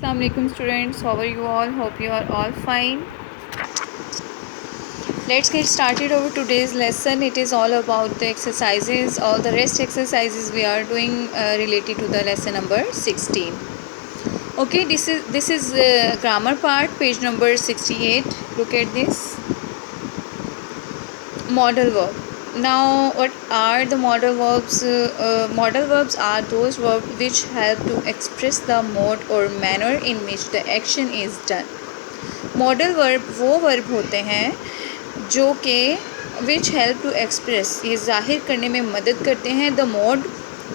Assalamualaikum students, how are you all? Hope you are all fine. Let's get started over today's lesson. It is all about the exercises, all the rest exercises we are doing related to the lesson number 16. Okay, this is grammar part, page number 68. Look at this. Modal verb. Now, what are the modal verbs? Modal verbs are those verbs which help to express the mode or manner in which the action is done. Modal verb वो verb होते हैं जो कि which help to express, ये ज़ाहिर करने में मदद करते हैं द मोड,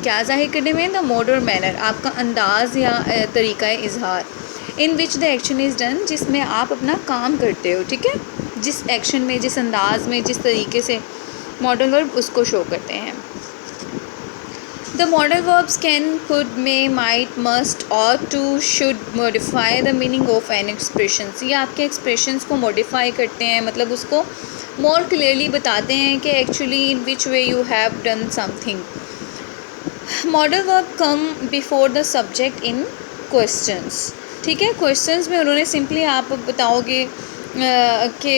क्या ज़ाहिर करने में, द मोड और मैनर, आपका अंदाज़ या तरीक़ा इजहार, in which the action is done, जिसमें आप अपना काम करते हो, ठीक है, जिस एक्शन में, जिस अंदाज में, जिस तरीके से मॉडल वर्ब उसको शो करते हैं. The modal verbs can, could, may, might, must, ought to, should modify the meaning of an expression. ये आपके expressions को modify करते हैं, मतलब उसको more clearly बताते हैं कि actually in which way you have done something. Modal verb come before the subject in questions. ठीक है, questions में उन्होंने simply आप बताओगे कि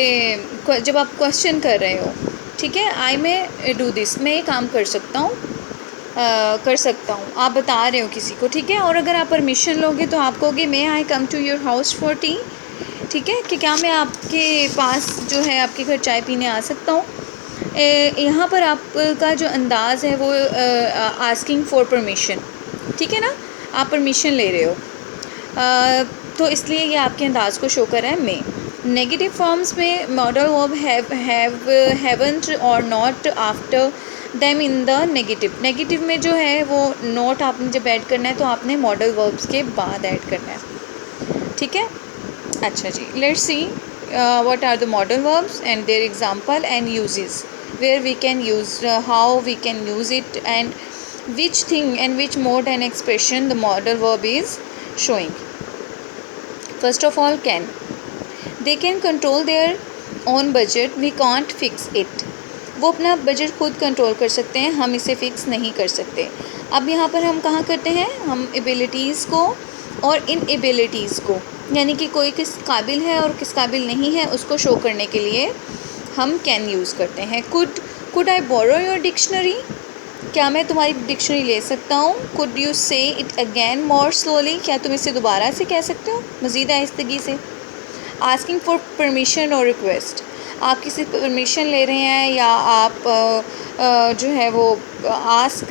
जब आप question कर रहे हो, ठीक है, I may do this, मैं ये काम कर सकता हूँ, कर सकता हूँ, आप बता रहे हो किसी को, ठीक है. और अगर आप परमिशन लोगे तो आप कहोगे may I come to your house for tea, ठीक है, कि क्या मैं आपके पास जो है आपके घर चाय पीने आ सकता हूँ. यहाँ पर आपका जो अंदाज़ है वो आस्किंग फॉर परमिशन, ठीक है ना, आप परमिशन ले रहे हो, तो इसलिए ये आपके अंदाज़ को शो कर रहा है मे. नेगेटिव फॉर्म्स में मॉडल वर्ब हैवंट और not after them in the negative में जो है वो नोट आपने जब ऐड करना है तो आपने मॉडल वर्ब्स के बाद ऐड करना है, ठीक है. अच्छा जी, let's see what are the modal verbs and their example and uses, where we can use, how we can use it, and which thing and which mode and expression the modal verb is showing. First of all, can. They can control their own budget, we can't fix it. वो अपना budget खुद control कर सकते हैं, हम इसे fix नहीं कर सकते. अब यहाँ पर हम कहाँ करते हैं, हम एबिलिटीज़ को और इन एबिलिटीज़ को, यानी कि कोई किस काबिल है और किस काबिल नहीं है उसको शो करने के लिए हम कैन यूज़ करते हैं. Could I borrow your dictionary, क्या मैं तुम्हारी डिक्शनरी ले सकता हूँ. Could you say it again more slowly, क्या तुम इसे दोबारा से कह सकते हो मज़ीद आहिस्तगी से. आस्किंग फॉर परमिशन और रिक्वेस्ट, आप किसी परमिशन ले रहे हैं या आप जो है वो ask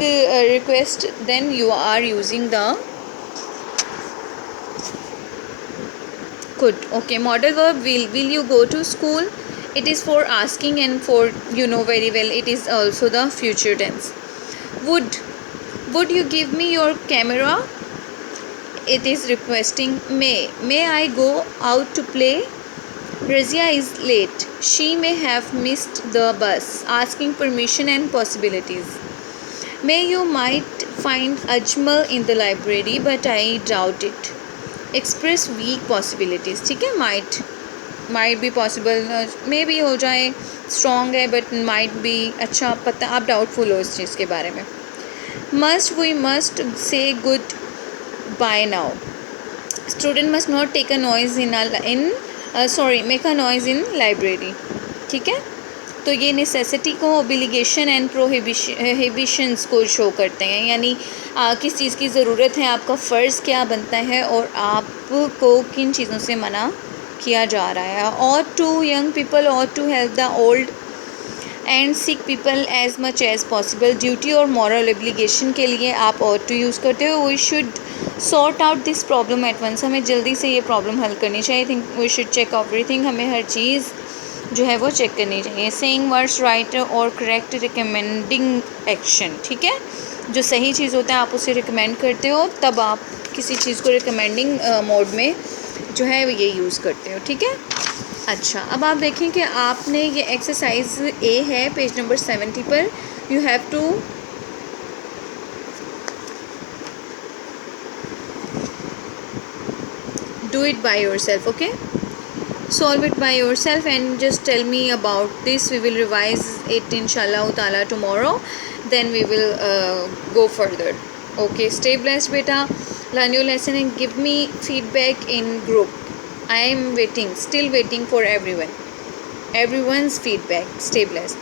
request, then you are using the could. Okay, modal verb will you go to school, it is for asking and for, you know very well, it is also the future tense. Would you give me your camera, it is requesting. May I go out to play, Razia is late, she may have missed the bus, asking permission and possibilities. May you might find Ajmal in the library but I doubt it, express weak possibilities. ठीक है, might be possible, may be हो जाए, strong है but might be, अच्छा पता, आप doubtful हो इस चीज़ के बारे में. Must, we must say goodbye now, student must not take a noise make a noise in library, ठीक है. तो ये नेसेसिटी को, ओब्लिगेशन एंड प्रोहिबिशंस को शो करते हैं, यानी किस चीज़ की ज़रूरत है, आपका फ़र्ज़ क्या बनता है और आपको किन चीज़ों से मना किया जा रहा है. Ought to young people ought to help the old and sick people as much as possible, duty और मॉरल एब्लिगेशन के लिए आप और टू यूज़ करते हो. We should sort out this problem at once, हमें जल्दी से ये प्रॉब्लम हल करनी चाहिए. Think we should check everything, हमें हर चीज़ जो है वो चेक करनी चाहिए. सेइंग वर्ड्स राइट और करेक्ट रिकमेंडिंग एक्शन, ठीक है, जो सही चीज़ होता है आप उसे रिकमेंड करते हो, तब आप किसी चीज़ को रिकमेंडिंग मोड में जो है ये यूज़ करते हो, ठीक है. अच्छा, अब आप देखें कि आपने ये एक्सरसाइज ए है पेज नंबर 70 पर, you have to do it by yourself. Okay, solve it by yourself and just tell me about this. We will revise it inshallah ta'ala tomorrow, then we will go further. Okay, stay blessed beta. learn your lesson and give me feedback in group. I am waiting, still waiting for everyone's feedback. Stay blessed.